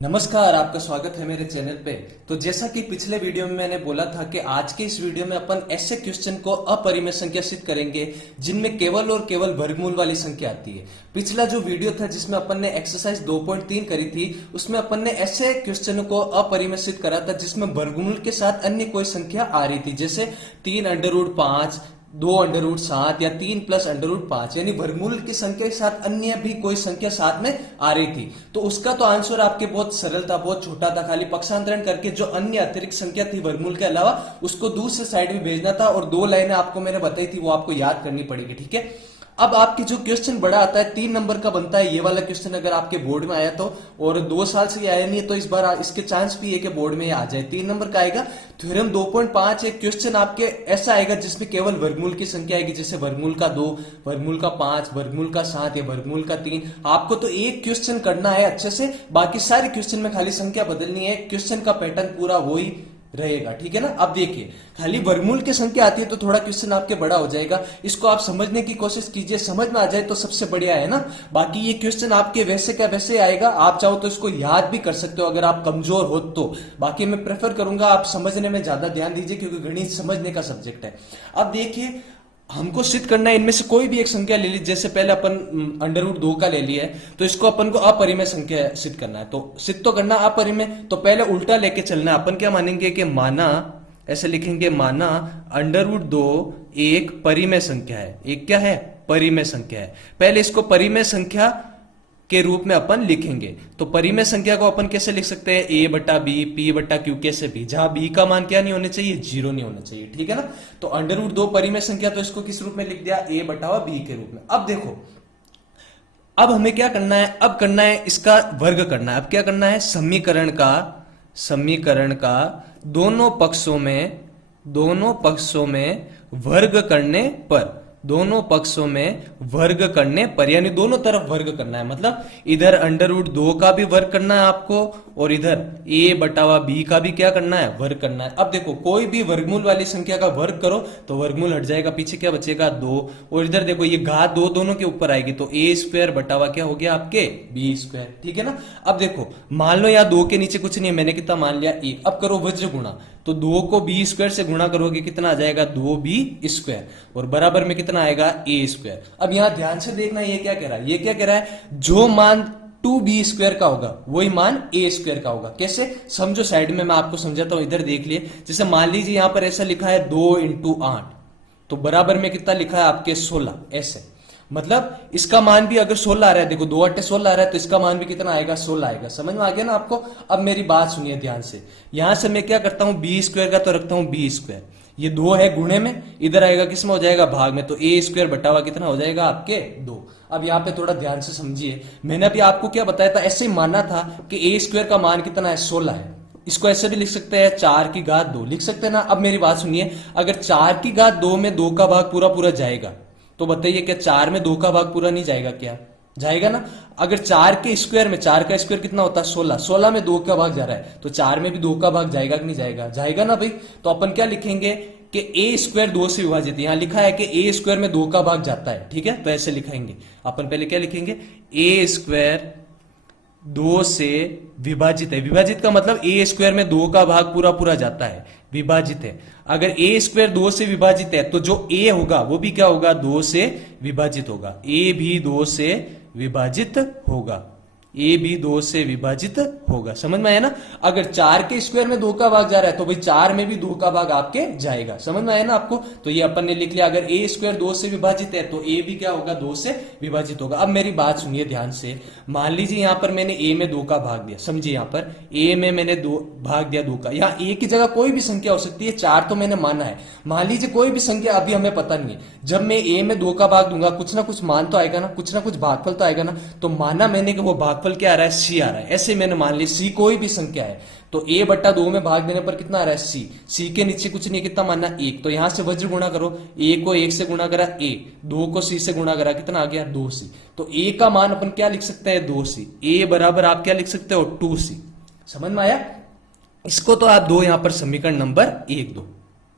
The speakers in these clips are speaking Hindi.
नमस्कार, आपका स्वागत है मेरे चैनल पे। तो जैसा कि पिछले वीडियो में मैंने बोला था कि आज के इस वीडियो में अपन ऐसे क्वेश्चन को अपरिमेय संख्या सिद्ध करेंगे जिनमें केवल और केवल वर्गमूल वाली संख्या आती है। पिछला जो वीडियो था जिसमें अपन ने एक्सरसाइज 2.3 करी थी, उसमें अपन ने ऐसे क्वेश्चन को अपरिमेय सिद्ध करा था जिसमें वर्गमूल के साथ अन्य कोई संख्या आ रही थी, जैसे 3√5, 2√7 या 3+√5, यानी वर्गमूल की संख्या के साथ अन्य भी कोई संख्या साथ में आ रही थी। तो उसका तो आंसर आपके बहुत सरल था, बहुत छोटा था, खाली पक्षांतरण करके जो अन्य अतिरिक्त संख्या थी वर्गमूल के अलावा उसको दूसरे साइड में भेजना था, और दो लाइनें आपको मैंने बताई थी वो आपको याद करनी पड़ेगी। ठीक है, अब आपकी जो क्वेश्चन बड़ा आता है 3 नंबर का बनता है, ये वाला क्वेश्चन अगर आपके बोर्ड में आया तो, और 2 साल से आया नहीं है तो इस बार इसके चांस भी है कि बोर्ड में आ जाए। 3 नंबर का आएगा थ्योरम 2.5। एक क्वेश्चन आपके ऐसा आएगा जिसमें केवल वर्गमूल की संख्या आएगी, जैसे वर्गमूल का 2, वर्गमूल का 5, वर्गमूल का 7 या वर्गमूल का 3। आपको तो एक क्वेश्चन करना है अच्छे से, बाकी सारे क्वेश्चन में खाली संख्या बदलनी है, क्वेश्चन का पैटर्न पूरा वही रहेगा। ठीक है ना। अब देखिए, खाली वर्गमूल की संख्या आती है तो थोड़ा क्वेश्चन आपके बड़ा हो जाएगा, इसको आप समझने की कोशिश कीजिए, समझ में आ जाए तो सबसे बढ़िया है ना। बाकी ये क्वेश्चन आपके वैसे क्या वैसे आएगा, आप चाहो तो इसको याद भी कर सकते हो अगर आप कमजोर हो तो। बाकी मैं प्रेफर करूंगा आप समझने में ज्यादा ध्यान दीजिए, क्योंकि गणित समझने का सब्जेक्ट है। अब देखिए, हमको सिद्ध करना है इनमें से कोई भी एक संख्या ले ली, जैसे पहले अपन √2 का ले लिया है, तो इसको अपन को अपरिमेय संख्या सिद्ध करना है। तो सिद्ध तो करना अपरिमेय, तो पहले उल्टा लेके चलना है। अपन क्या मानेंगे कि माना, ऐसे लिखेंगे, माना √2 एक परिमेय संख्या है। एक क्या है? परिमेय संख्या है। पहले इसको परिमेय संख्या के रूप में अपन लिखेंगे। तो परिमेय संख्या को अपन कैसे लिख सकते हैं? a/b p/q, कैसे भी, जहां b का मान क्या नहीं होना चाहिए? 0 नहीं होना चाहिए। ठीक है ना। तो √2 परिमेय संख्या, तो इसको किस रूप में लिख दिया? a/b के रूप में। अब देखो, अब हमें क्या करना है? अब करना है इसका वर्ग करना है। अब क्या करना है? समीकरण का दोनों पक्षों में वर्ग करने पर, दोनों पक्षों में वर्ग करने पर, यानी दोनों तरफ वर्ग करना है। मतलब इधर √2 का भी वर्ग करना है आपको, और इधर a/b का भी क्या करना है? वर्ग करना है। अब देखो, कोई भी वर्गमूल वाली संख्या का वर्ग करो तो वर्गमूल हट जाएगा, पीछे क्या बचेगा? 2। और इधर देखो, ये घात 2 दोनों के ऊपर आएगी, तो a² बटावा क्या हो गया आपके? b²। ठीक है ना। अब देखो, मान लो यहाँ 2 के नीचे कुछ नहीं है, मैंने कितना मान लिया? 1। अब करो वज्र गुणा, तो 2 को b² से गुणा करोगे, कितना आ जाएगा? 2b², और बराबर में कितना आएगा? a²। अब यहां ध्यान से देखना, ये क्या कह रहा है? ये क्या कह रहा है? जो मान 2b² का होगा वही मान a² का होगा। कैसे? समझो, साइड में मैं आपको समझाता हूं, इधर देख लिए। जैसे मान लीजिए यहां पर ऐसा लिखा है 2 × 8, तो बराबर में कितना लिखा है आपके? 16। ऐसे मतलब इसका मान भी अगर 16 आ रहा है, देखो 2 8 16 आ रहा है, तो इसका मान भी कितना आएगा? 16 आएगा। समझ में आ गया ना आपको? अब मेरी बात सुनिए ध्यान से। यहां से मैं क्या करता हूं? b² का तो रखता हूं b², ये 2 है गुणे में, इधर आएगा किस में? हो जाएगा भाग में, तो a² बटावा कितना हो जाएगा आपके? 2। अब यहाँ पे थोड़ा ध्यान से समझिए, मैंने अभी आपको क्या बताया था? ऐसे ही माना था कि a² का मान कितना है? 16 है। इसको ऐसे भी लिख सकते हैं, 4⁻2 लिख सकते हैं ना। अब मेरी बात सुनिए, अगर 4⁻2 में 2 का भाग पूरा पूरा जाएगा, तो बताइए क्या 4 में 2 का भाग पूरा नहीं जाएगा? क्या जाएगा ना। अगर 4 के स्क्वायर में, 4 का स्क्वायर कितना होता है? 16। 16 में 2 का भाग जा रहा है, तो 4 में भी 2 का भाग जाएगा कि नहीं जाएगा? जाएगा ना भाई। तो अपन क्या लिखेंगे कि a² 2 से विभाजित है। यहां लिखा है कि a² में 2 का भाग जाता है। ठीक है, तो ऐसे लिखेंगे अपन। पहले क्या लिखेंगे? a² 2 से विभाजित है। विभाजित का मतलब a² में 2 का भाग पूरा पूरा जाता है, विभाजित है। अगर a² 2 से विभाजित है, तो जो a होगा वो भी क्या होगा? 2 से विभाजित होगा। a भी 2 से विभाजित होगा, a भी 2 से विभाजित होगा। समझ में आया ना। अगर 4 के स्क्वायर में 2 का भाग जा रहा है, तो भाई 4 में भी 2 का भाग आपके जाएगा। समझ में आया ना आपको? तो ये अपन ने लिख लिया, अगर a² 2 से विभाजित है तो a भी क्या होगा? 2 से विभाजित होगा। अब मेरी बात सुनिए ध्यान से। मान लीजिए यहां पर मैंने a में 2 का भाग दिया, समझिए यहां पर a में मैंने 2 भाग दिया 2 का। यहाँ a की जगह कोई भी संख्या हो सकती है, 4 तो मैंने माना है। मान लीजिए कोई भी संख्या, अभी हमें पता नहीं है। जब मैं a में 2 का भाग दूंगा, कुछ ना कुछ मान तो आएगा ना, कुछ ना कुछ भागफल तो आएगा ना। तो माना मैंने कि वो भागफल क्या आ रहा है? c आ रहा है। ऐसे मैंने मान ली c कोई भी संख्या है, तो a/2 में भाग देने पर कितना आ रहा है? c के नीचे कुछ नहीं, कितना मानना? 1। तो यहां से वज्र गुणा करो, a को 1 से गुणा करा a, 2 को c से गुणा करा, कितना आ गया? 2c। तो a का मान अपन क्या लिख सकते हैं? 2c। a बराबर आप क्या लिख सकते हो? 2c। समझ में आया? इसको तो आप दो यहां पर समीकरण नंबर 1 दो,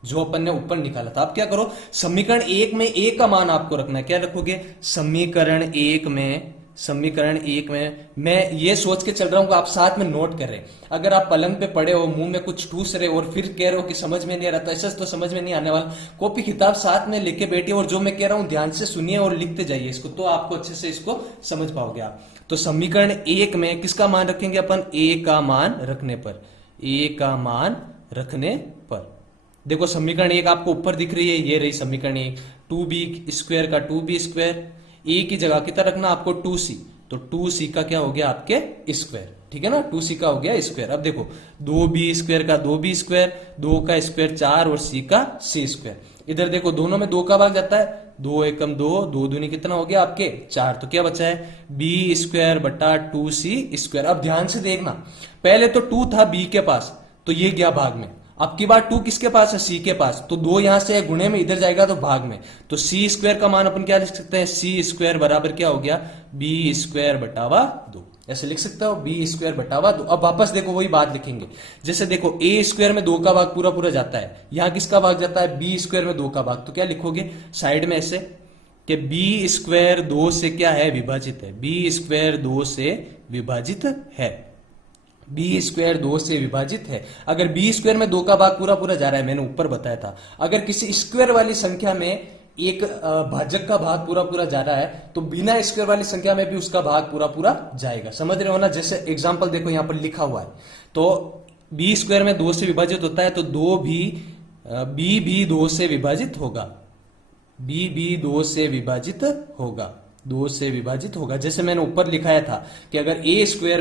जो अपन ने ऊपर निकाला था। आप क्या करो? समीकरण 1 में a का मान आपको रखना है। क्या रखोगे? समीकरण 1 में समीकरण एक में मैं ये सोच के चल रहा हूं कि आप साथ में नोट कर रहे हैं। अगर आप पलंग पे पड़े हो, मुंह में कुछ ठूस रहे हो और फिर कह रहे हो कि समझ में नहीं आ रहा, तो ऐसा तो समझ में नहीं आने वाला। कॉपी किताब साथ में लेके बैठिए और जो मैं कह रहा हूं ध्यान से सुनिए और लिखते जाइए इसको, तो आपको अच्छे से इसको समझ पाओगे आप। तो समीकरण एक में किसका मान रखेंगे अपन? ए का मान रखने पर, ए का मान रखने पर। देखो समीकरण एक आपको ऊपर दिख रही है, ये रही समीकरण एक। 2b² का 2b², ए की जगह कितना रखना आपको? 2c, तो 2c का क्या हो गया आपके स्क्वायर, ठीक है ना, 2c का हो गया स्क्वायर। अब देखो 2b² का 2b², 2 का स्क्वायर 4 और c का c²। इधर देखो दोनों में 2 का भाग जाता है, 2 एकम 2, 2 दूनी कितना हो गया आपके 4, तो क्या बचा है? b² बटा 2c²। अब ध्यान से देखना, पहले तो 2 था b के पास, तो ये गया भाग में। अब की बार 2 किसके पास है? c के पास, तो 2 यहां से गुणे में इधर जाएगा तो भाग में, तो c² का मान अपन क्या लिख सकते हैं? c² बराबर क्या हो गया? b² बटावा 2, ऐसे लिख सकते हो, b² बटावा 2। अब वापस देखो वही बात लिखेंगे, जैसे देखो a² में 2 का भाग पूरा पूरा जाता है, यहां किसका भाग जाता है? b² में 2 का भाग, तो क्या लिखोगे साइड में ऐसे कि b² 2 से क्या है? विभाजित है, b² 2 से विभाजित है, b² 2 से विभाजित है। अगर b² में 2 का भाग पूरा पूरा जा रहा है, मैंने ऊपर बताया था, अगर किसी स्क्वायर वाली संख्या में एक भाजक का भाग पूरा पूरा जा रहा है, तो बिना स्क्वायर वाली संख्या में भी उसका भाग पूरा पूरा जाएगा। समझ रहे हो ना? जैसे एग्जांपल देखो यहां पर लिखा हुआ है, तो b² में 2 से विभाजित होता है, तो b भी 2 से विभाजित होगा, b भी 2 से विभाजित होगा, 2 से विभाजित होगा। जैसे मैंने ऊपर लिखाया था कि अगर a²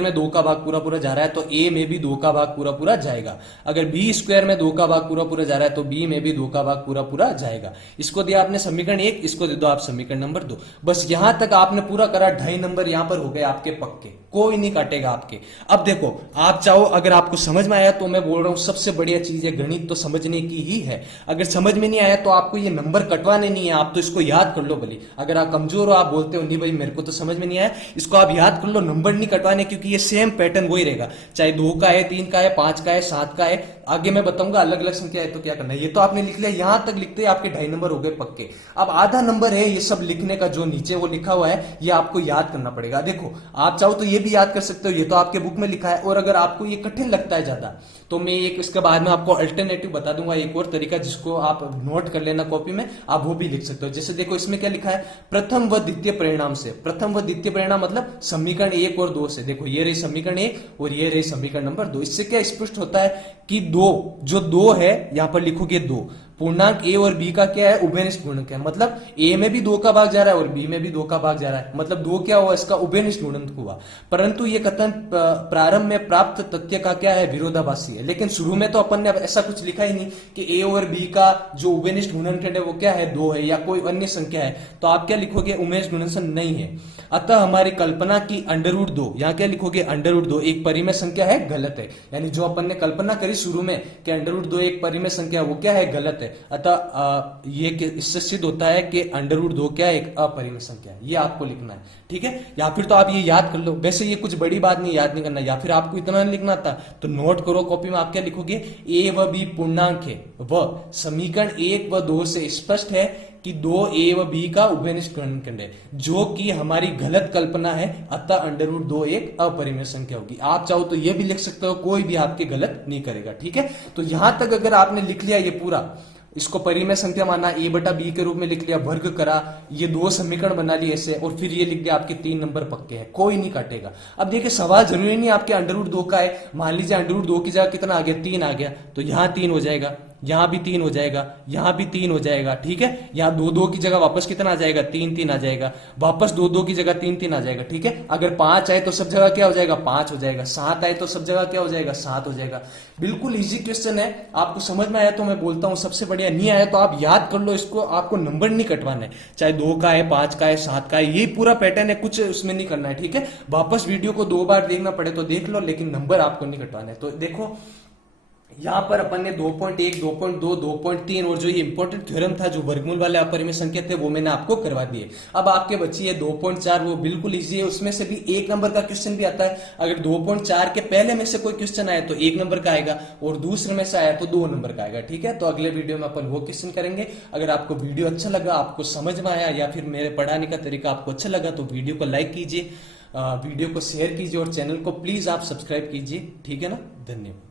में 2 का भाग पूरा पूरा जा रहा है, तो a में भी 2 का भाग पूरा पूरा जाएगा। अगर b² में 2 का भाग पूरा पूरा जा रहा है, तो b में भी 2 का भाग पूरा पूरा जाएगा। इसको दिया आपने समीकरण 1, इसको दे दो आप समीकरण नंबर 2। बस यहां तक आपने पूरा करा, 2.5 नंबर यहां पर हो गए आपके पक्के, कोई नहीं काटेगा आपके। अब देखो आप चाहो, अगर आपको समझ में आया तो मैं बोल रहा हूं सबसे बढ़िया चीज है, गणित तो समझने की ही है। अगर समझ में नहीं आया तो आपको ये नंबर कटवाने नहीं है, आप तो इसको याद कर लो भले। अगर आप कमजोर हो, आप बोलते हो नहीं भाई मेरे को तो समझ में नहीं आया, इसको आप याद कर लो, नंबर नहीं कटवाने, क्योंकि ये सेम पैटर्न वही रहेगा, चाहे 2 का है, 3 का है, 5 का है, 7 का है। आगे मैं बताऊंगा अलग अलग संख्या है तो क्या करना है। ये तो आपने लिख लिया, यहां तक लिखते हैं आपके 2.5 नंबर हो गए पक्के। अब आधा नंबर है ये सब लिखने का, जो नीचे वो लिखा हुआ है ये आपको याद करना पड़ेगा। देखो आप चाहो तो ये भी याद कर सकते हो, ये तो आपके बुक में लिखा है, और अगर आपको ये कठिन लगता है ज्यादा, तो मैं एक इसके बाद में आपको अल्टरनेटिव बता दूंगा, एक और तरीका जिसको आप नोट कर लेना कॉपी में, आप वो भी लिख सकते हो। जैसे देखो इसमें क्या लिखा है? प्रथम व द्वितीय परिणाम से। प्रथम व द्वितीय परिणाम मतलब समीकरण 1 और 2 से। देखो ये रही समीकरण 1 और ये रही समीकरण नंबर 2। इससे क्या स्पष्ट होता है कि 2 जो 2 है, यहां पर लिखोगे 2, पूर्णांक a और b का क्या है? उभयनिष्ठ गुणक है, मतलब a में भी 2 का भाग जा रहा है और b में भी 2 का भाग जा रहा है, मतलब 2 क्या हुआ? इसका उभयनिष्ठ गुणक हुआ। परंतु ये कथन प्रारंभ में प्राप्त तथ्य का क्या है? विरोधाभासी है। लेकिन शुरू में तो अपन ने ऐसा कुछ लिखा ही नहीं कि a और b का जो उभयनिष्ठ गुणनखंड है वो क्या है? 2 है या कोई अन्य संख्या है, तो आप क्या लिखोगे? उभयनिष्ठ गुणनखंड नहीं है। अतः हमारी कल्पना की √2, यहां क्या लिखोगे? √2 एक परिमेय संख्या है, गलत है। यानी जो अपन ने कल्पना करी शुरू में कि √2 एक परिमेय संख्या, वो क्या है? गलत है। अतः ये इससे सिद्ध होता है कि √2 क्या है? एक अपरिमेय संख्या है। ये आपको लिखना है, ठीक है? या फिर तो आप ये याद कर लो, वैसे ये कुछ बड़ी बात नहीं, याद नहीं करना। या फिर आपको इतना लिखना था तो नोट करो कॉपी में, आप क्या लिखोगे? a व b पूर्णांक है, व समीकरण 1 व 2 से स्पष्ट है कि 2a व b का उभयनिष्ठ गुणनखंड है, जो कि हमारी गलत कल्पना है। अतः √2 एक अपरिमेय संख्या होगी। आप चाहो तो ये भी लिख सकते हो, कोई भी आपके गलत नहीं करेगा, ठीक है? तो यहां तक अगर आपने लिख लिया ये पूरा, इसको परिमेय संख्या माना, a बटा b के रूप में लिख लिया, वर्ग करा, ये 2 समीकरण बना लिए ऐसे, और फिर ये लिख दिया, आपके 3 नंबर पक्के हैं, कोई नहीं काटेगा। अब देखिए सवाल जरूरी नहीं आपके √2 का है, मान लीजिए √2 की जगह कितना आ गया? 3 आ गया, तो यहां 3 हो जाएगा, यहां भी 3 हो जाएगा, यहां भी 3 हो जाएगा, ठीक है? यहां 2 की जगह वापस कितना आ जाएगा? 3 आ जाएगा, वापस 2 की जगह 3 आ जाएगा, ठीक है? अगर 5 आए तो सब जगह क्या हो जाएगा? 5 हो जाएगा। 7 आए तो सब जगह क्या हो जाएगा? 7 हो जाएगा। बिल्कुल इजी क्वेश्चन है, आपको समझ में आया तो मैं बोलता हूं सबसे बढ़िया, नहीं आया तो आप याद कर लो इसको, आपको नंबर नहीं कटवाना है, चाहे 2 का है, 5 का है, 7 का है, ये पूरा पैटर्न है, कुछ उसमें नहीं करना है, ठीक है? वापस वीडियो को 2 बार देखना पड़े तो देख लो, लेकिन नंबर आपको नहीं कटवाना है। तो देखो यहाँ पर अपन ने 2.1, 2.2, 2.3 और जो ये इंपॉर्टेंट थ्योरम था जो वर्गमूल वाले अपरिमेय संकेत थे वो मैंने आपको करवा दिए। अब आपके बच्चे ये 2.4 वो बिल्कुल इजी है, उसमें से भी 1 नंबर का क्वेश्चन भी आता है। अगर 2.4 के पहले में से कोई क्वेश्चन आए तो 1 नंबर का आएगा, और दूसरे में से आया तो 2 नंबर का आएगा। ठीक है, तो अगले वीडियो में अपन वो क्वेश्चन करेंगे। अगर आपको वीडियो अच्छा लगा, आपको समझ में आया, या फिर मेरे पढ़ाने का तरीका आपको अच्छा लगा, तो वीडियो को लाइक कीजिए, वीडियो को शेयर कीजिए, और चैनल को प्लीज आप सब्सक्राइब कीजिए। ठीक है ना, धन्यवाद।